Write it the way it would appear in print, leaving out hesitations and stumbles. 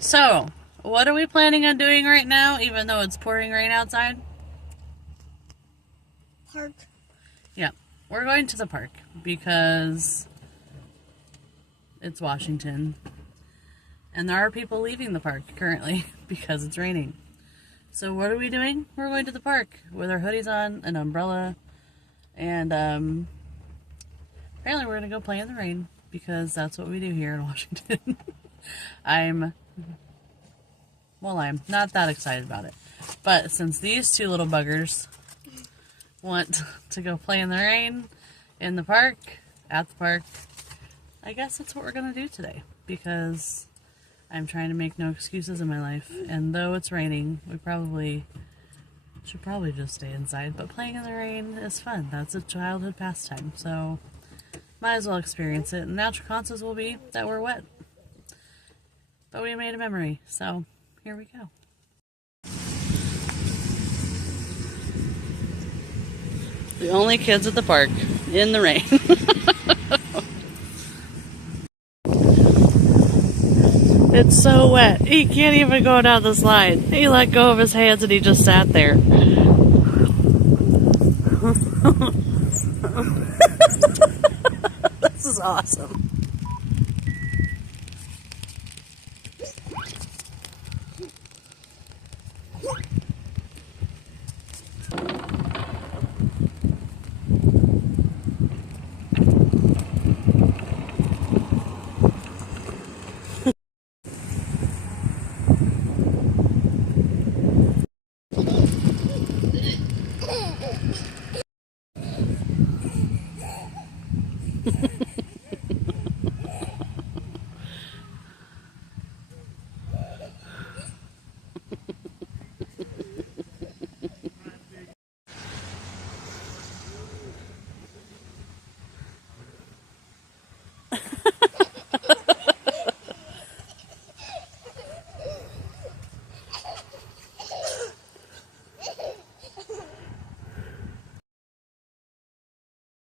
So, what are we planning on doing right now, even though it's pouring rain outside? Park. Yeah, we're going to the park because it's Washington. And there are people leaving the park currently because it's raining. So what are we doing? We're going to the park with our hoodies on, an umbrella, and apparently we're going to go play in the rain because that's what we do here in Washington. I'm not that excited about it. But since these two little buggers want to go play in the rain in the park, at the park, I guess that's what we're going to do today because I'm trying to make no excuses in my life. And though it's raining, we should probably just stay inside. But playing in the rain is fun. That's a childhood pastime. So might as well experience it. And natural consequences will be that we're wet. But we made a memory. So here we go. The only kids at the park in the rain. It's so wet. He can't even go down the slide. He let go of his hands and he just sat there. This is awesome.